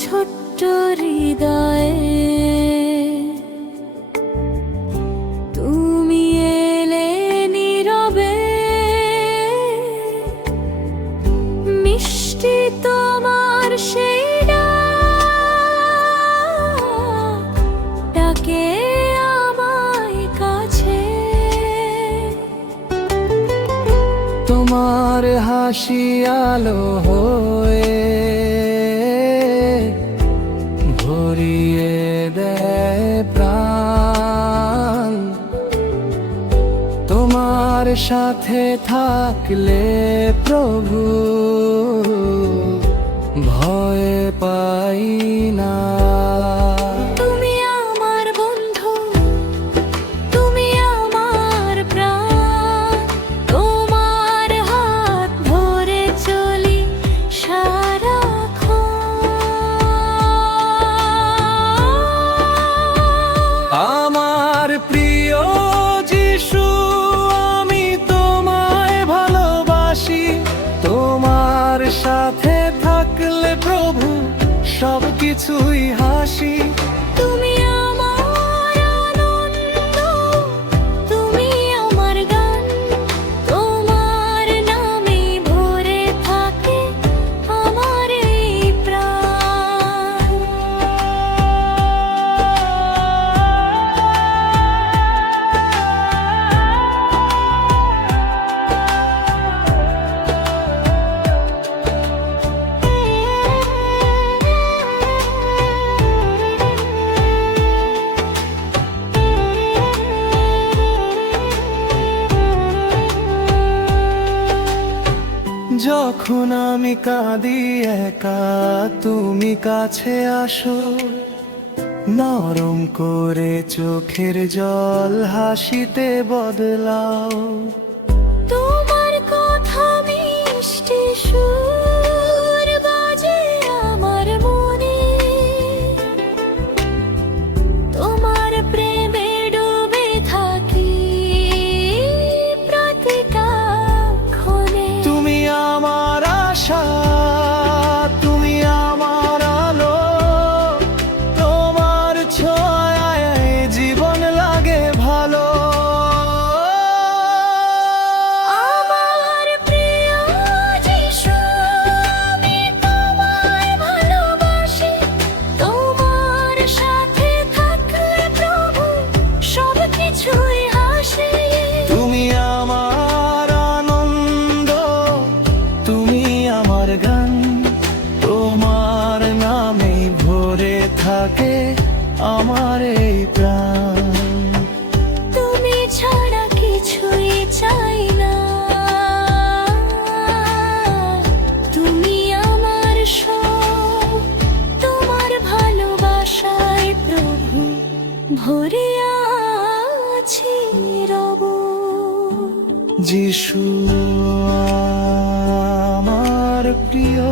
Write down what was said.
ছোট্ট হৃদয়ে তুমি এলে নীরবে, মিষ্টি তোমার সেই ডাকে আমায় কাছে। তোমার হাসি আলো হয়ে ভরিয়ে দেয় প্রাণ। তোমার সাথে থাকলে প্রভু ভয় পাই না। তুমি আমার বন্ধু, তুমি আমার প্রাণ, তোমার হাত ধরে চলি সারাক্ষণ। আমার প্রিয় যিশু, আমি তোমায় ভালোবাসি। তোমার সাথে থাকলে প্রভু সবকিছুই হাসি। তুমি আমার আনন্দ, তুমি আমার গান, তোমার নামে ভরে থাকে আমার এই প্রাণ। যখন আমি কাঁদি একা, তুমি কাছে আসো। নরম করে চোখের জল হাসিতে বদলাও। তোমার কথা মিষ্টি সুর বাজে আমার মনে, তোমার প্রেমে ডুবে থাকি প্রতিক্ষণে। তুমি আমার আশা, তুমি আমার আলো। তোমার ছোঁয়ায় জীবন লাগে ভালো। আমার প্রিয় যিশু, আমি তোমায় ভালোবাসি। তোমার সাথে থাকলে প্রভু সবকিছুই হাসে। তুমি আমার আনন্দ, তুমি আমার গান। তোমার নামে ভরে থাকে আমার এই প্রাণ। তুমি ছাড়া কিছুই চাই না, তুমি আমার সব, তোমার ভালোবাসায় প্রভু ভরে আছি রব। যিশু আমার প্রিয়।